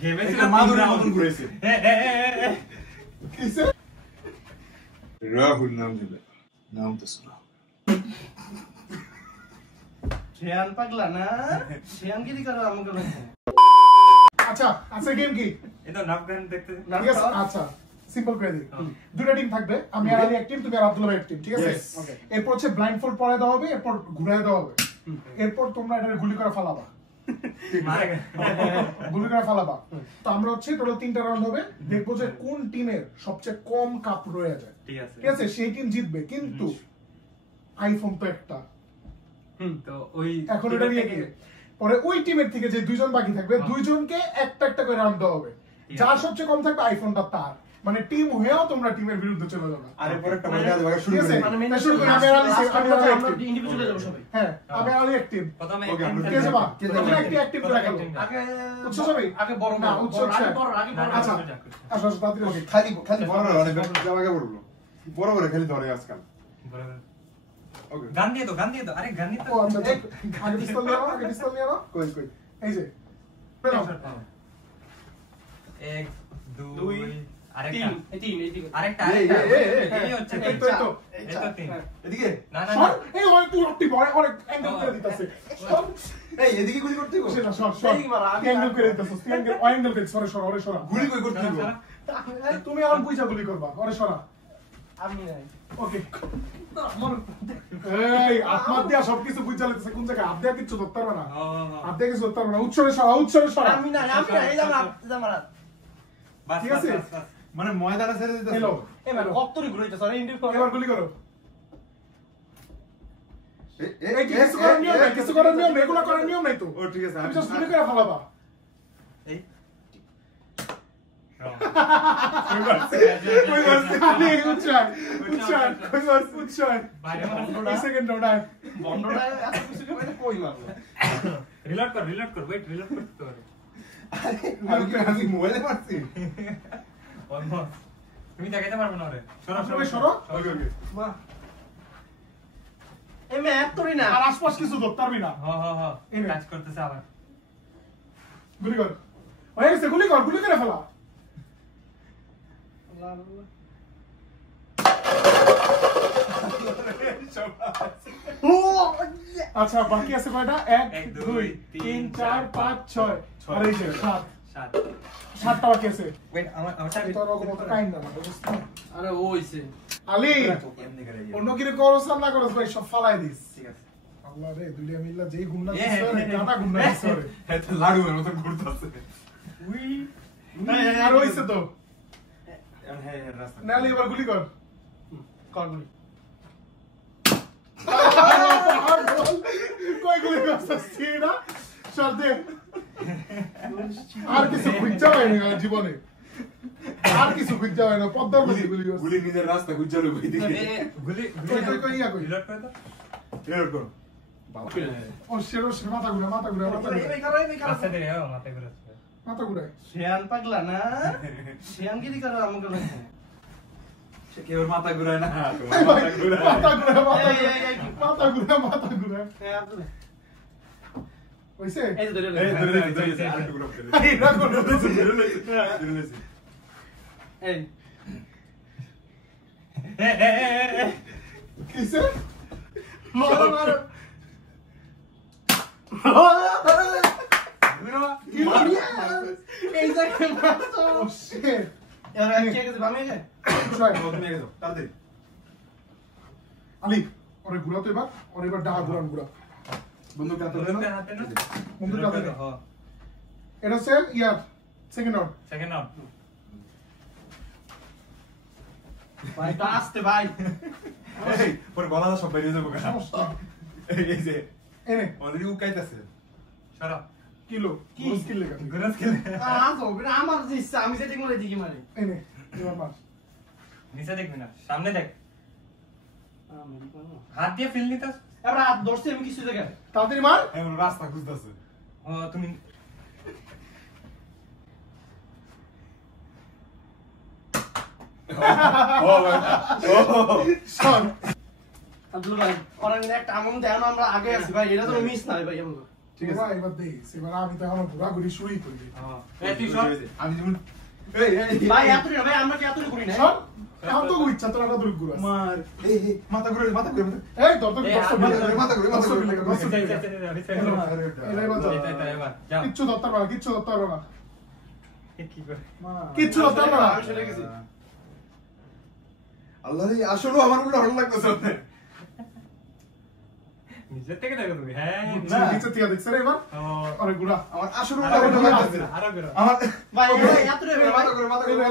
গেমে ছিল মাদুরের মতন ঘুরেছে কিসে রাহুল নাম দিলে নাম তো শোনা শেয়ান পাগলা না শেয়ান কি করে আমাকে বলছে আচ্ছা আচ্ছা গেম কি এটা নাম গান দেখতে ঠিক আছে আচ্ছা সিম্পল করে দিই দুটো টিম থাকবে আমি আর আলী এক টিম তুমি আর আব্দুল্লাহ এক টিম ঠিক আছে ওকে এরপর হচ্ছে ব্লাইন্ড ফোল্ড পরায় দেওয়া হবে এরপর ঘুরায় দেওয়া হবে এরপর তোমরা এটা গুলি করে ফালাবা গুলি করে ফালাবা তো আমরা হচ্ছে টোটাল 3টা রাউন্ড হবে দেখবো যে কোন টিমের সবচেয়ে কম কাপ রয়ে যায় ঠিক আছে সেই টিম জিতবে কিন্তু আইফোন তো একটা তো ওই এখন এটা নিয়ে কি পরে ওই টিমের থেকে যে দুইজন বাকি থাকবে দুইজনকে একটা একটা করে রাউন্ড দেওয়া হবে যার সবচেয়ে কম থাকবে আইফোনটা তার মানে টিম হয়েও তোমরা টিমের বিরুদ্ধে চলে যাবে আরে পরে একটা মজা আছে শুরু করি মানে শুরু করি আমি আলী আমরা ইন্ডিভিজুয়ালি যাব সবাই হ্যাঁ আমি আলী এক টিম প্রথমে কে যাবা তোমরা একটা টিম করে গেল আগে উৎস সবাই আগে বড় না উৎস আগে বড় আচ্ছা আচ্ছা তাড়াতাড়ি ওকে খালি বড় অনেক জায়গা পড়লো বড় বড় খালি ধরে আজকাল ওকে গান দিয়ে তো আরে গান দিয়ে তো আগে পিস্তল নিয়ে নাও কই এই যে এক দুই আরেকটা আরেকটা এই হচ্ছে এই তো তিন এদিকে না এই ওই তুই রটি বড় অনেক অ্যাঙ্গেল করে দিতেছে এই এদিকে গুলি করতে হবে না শর্ট অ্যাঙ্গেল করে দিতেছে অ্যাঙ্গেল অ্যাঙ্গেল করে সরা গুলি কই করতে হবে তুমি আর বুঝা গুলি করবা ওরে সরা আমি নাই ওকে এই আত্মা দিয়া সবকিছু বুঝা লাগতেছে কোন জায়গায় হাত দিয়া কিছু ধরতে পারবে না হাত দিয়া কিছু ধরতে পারবে না উৎসরে সরা আমি নাই এই জামারাত ঠিক আছে মানে ময়দানে ছেড়ে দিতে হ্যালো এবার কতরি ঘুরাইতেছ আরে ইন্ডিভ করে এবার গুলি করো এই কিছু করার নিয়ম রেগুলার করার নিয়ম নাই তো ও ঠিক আছে আমি জাস্ট গুলি করে ফেলাবা এই কই মারছে আরে উচ্চার বাইরে এক সেকেন্ড ওঠায় বন্ডটা এত কিছু করে কই মারলো রিলোড কর ওয়েট রিলোড করতে হবে আমি মোবাইলে মারছি অলমোস্ট তুমি দেখাইতে পারবে না রে সরো ওকে বাহ এমে এতরি না আর আশপাশ কিছু ধরতে পারবি না হ্যাঁ কাজ করতেছে আবার গুলি কর হয়ে গেছে গুলি করে ফেলা আচ্ছা বাকি আছে কয়টা 1 2 3 4 5 6 আর এই যে 7টা বাকি আছে ওয়েট আমার তোর ওরকম তো কাইন্ড না আরে ওইছে আলী এমনি করে অন্য কিছু করছ না করছ ভাই সব ফালাই দিস ঠিক আছে আল্লাহ রে দুলিয়া মিল্লা যেই গুন্ডা দিছে রে কাটা গুন্ডা দিছে রে এত লাড়ুর মত ঘুরতাছে উই আর হইছে তো হ্যাঁ রাস্তা নালি এবার গুলি কর গুলি কই গুলি করছিস না চল দে আর কিছু খুঁজা হয় না জীবনে আর কিছু খুঁজা হয় না পদ্মার মধ্যে গুলি করছিস গুলি নিজের রাস্তা খুঁজালো কই দিকে গুলি কই ইয়া কই রিলোড করে তো রিলোড করো বাবা ও শেরো মাথা ঘুরা এই কারো রাস্তা দিয়ে মাথা ঘুরে শেয়ান পাগলা না শেয়ান কি করে আমাকে বলছে সে কেউ মাথা ঘুরায় না মাথা ঘুরা হ্যাঁ আব্দুল ওইছে এই ধরে এই কিসে মার এই জায়গায় মারছো ও শিট এর আগে কে বামে গে ট্রাই নিয়ে গেছো তাড়াতাড়ি আলী ওরে ঘুরা তো এবার ডাহা ঘুরা বন্দুক হাতে না বন্দুক হাতে না এটা হচ্ছে ইয়ার সেকেন্ড রাউন্ড ভাই আসতে ভাই এই পরে গলাটা সব বেরিয়ে যাবে কেন সমস্যা এই যে এনে অলরেডি উকাইতাছে সারা কিলো কি? স্কিল লেখা গুরাস খেলে আমার যে ইচ্ছা আমি সেটিং করে দিই মারে এনে এবার মার নিচে দেখবি না সামনে দেখ হাত দিয়ে ফিল নিতাস এবার হাত ধরছি আমি কিছু জায়গায় তাড়াতাড়ি মার এমন রাস্তা খুঁজতাছে ও তুমি ও ভাই ও শট আব্দুল ভাই ওরা একটা আমন দেন আমরা আগে আছি ভাই এটা তো মিস না ভাই আমাকে ঠিক আছে এবার দেখ এবার আমি তো এখন ঘোরাঘুরি শুরুই করি এই তুই সর আমি যেমন এই ভাই এতই না ভাই আমরা কি এতই করি না সর এখন তো ইচ্ছা তোরা দূর ঘুরা মার এই মাথা ঘুরে এই তোর তো মাথা ঘুরে কিচ্ছু দত্তর বাবা কিচ্ছু দত্তর বাবা কি করে কিচ্ছু দত্তর বাবা আল্লাহ রে আসলে আমার উল্টো ভালো লাগতেছে আপনি নিচে থেকে দেখো তুমি হ্যাঁ না নিচে থেকে দেখছ রে এবার আরে গুড়া আমার আসলে উল্টো ভালো লাগতেছে আরো করো আমার ভাই এতই মাথা ঘুরে মাথা ঘুরে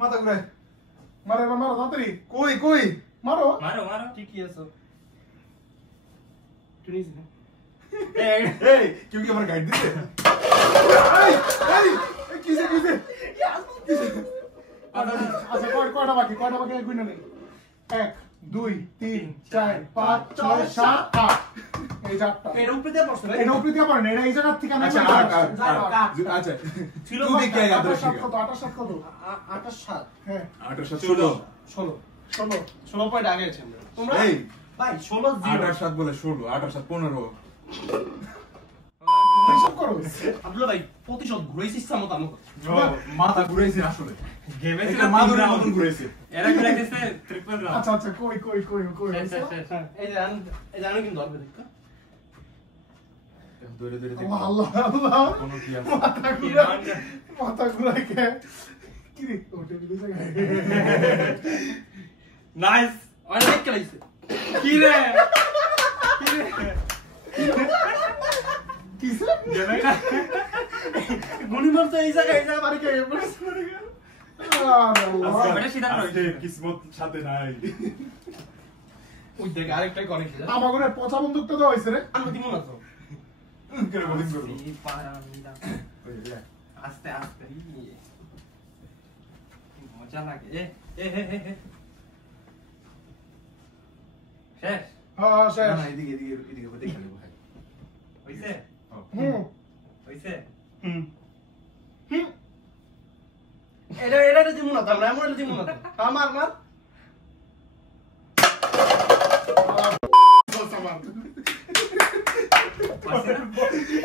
মারো এবার মারো তাড়াতাড়ি কই মারো মারো মারো ঠিকই আছে টুনিস না এই কেউ কি আমার গাইড দিছে এই কিসে আচ্ছা কয়টা বাকি গুণ নেই 1 2 3 4 5 6 7 8 এই চারটা এর উপরে দিয়ে পড়ছ ভাই এটা উপরে দিয়ে পড়ে না এটা এই জায়গা থেকে আমি আচ্ছা ছিল তুই দেখে আয় আদর্শ 28 কত 28 হ্যাঁ 28 16 পয়েন্ট আগে আছে তোমরা এই ভাই 16 0 28 বলে 16 28 15 হিসাব করো আব্দুল্লাহ ভাই প্রতিশোধ ঘুরাইছিস ইচ্ছা মতো আমাকে মাথা ঘুরাইছে আসলে গেমে ছিল এটা মাদুরের মতন ঘুরাইছে এরা করে গেছে ট্রিপল রাউন্ড আচ্ছা কই শেষ এই জানো কিন্তু ধরবে দেখ ধরে আল্লাহ কোনো কি আছে মাথা ঘুরাই কে কি রে ওটে বিলে জায়গা নাইস অনেক খেলাইছে কি রে কিসে গেমে না গুলি মারতে এই জায়গায় বাড়ি কে আল্লাহ এটা সিধা আজকে কিসমত সাথে নাই ওই দেখ আরেকটাই করে কি আমাগরে পচা বন্দুকটা দেওয়া হইছে রে আমি দিব না তো করে বোলিং করব এই পারামিদা আস্তে মজা লাগে এ শেষ হ্যাঁ শেষ না এদিকে দেখে নেব ভাই হইছে হইছে এটা দিব না তো আমরা এমন দিব না তো আমার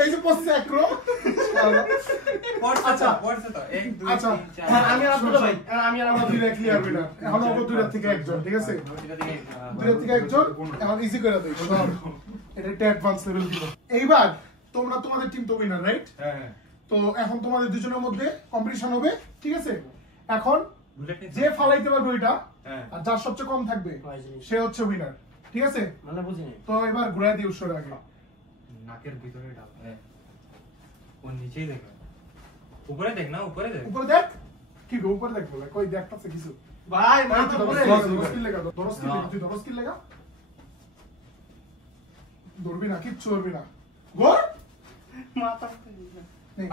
এই যে পচছে একরো পড়ছে তো 1 2 আচ্ছা 3 4 আমি আর আব্দুল্লাহ ভাই আমি আর আমরা দুইটা ক্লিয়ার বিনা এখন অল্প দুইটা থেকে একজন ঠিক আছে দুইটা থেকে একজন এখন ইজি করে দেই এটা একটা অ্যাডভান্স লেভেল দিব এইবার তোমরা তোমাদের টিম তো উইনার রাইট হ্যাঁ তো এখন তোমাদের দুজনের মধ্যে কম্পিটিশন হবে ঠিক আছে এখন যে ফালাইতে পারবে ওইটা আর যার সবচেয়ে কম থাকবে সে হচ্ছে উইনার ঠিক আছে মানে বুঝিনি তো এবার ঘুরাই দিই উৎসর আগে নাকের ভিতরে ডাল ও নিচেই দেখ উপরে দেখ না উপরে দেখ উপরে দেখ কি গো উপরে দেখ বলে কই দেখতাছে কিছু ভাই মাথা পড়ে স্কিল লাগা তুই ধরো স্কিল লাগা ধরবি না কিচ্ছু ধরবি না গোল মাথা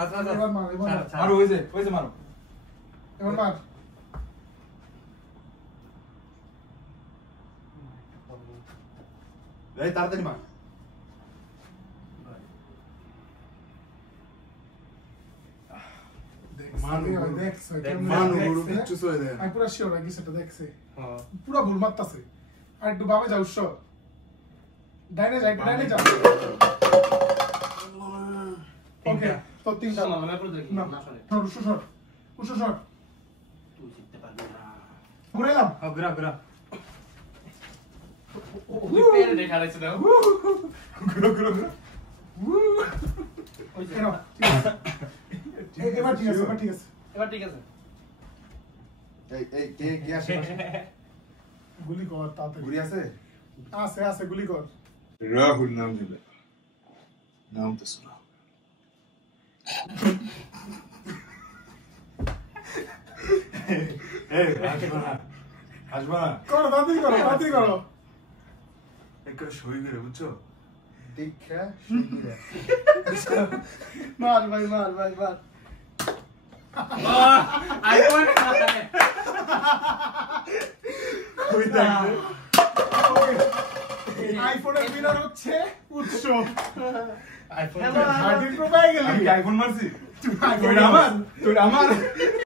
আচ্ছা এবার মার মারো ওই যে মারো এবার মার এই তাড়াতাড়ি মার আমি পুরা শিওর নাকি সেটা দেখছে পুরা ভুল মারতাছে আর একটু বামে যাও উৎস ডাইনে যা ওকে তো তিনটা না মানে পুরো দেখি না না শুনে উৎস শট তুই জিততে পারবি না ঘুরে এলাম ঘুরা তুই পেরে দেখা যাচ্ছে না ঘুরো ওই যে এবার ঠিক আছে এবার ঠিক আছে এই কে আসে গুলি কর তাড়াতাড়ি ঘুরি আছে আছে গুলি কর রাহুল নাম দিলে নাম তো শোনা এই আসবা করো তাড়াতাড়ি করো একবার সই করে বুঝছো দেখা মার ভাই আইফোন কই থাকবে আইফোনের উইনার হচ্ছে উৎস আইফোন হার্ডিন প্রো পাই গেলি আমি আইফোন মারছি তুই তুই আমার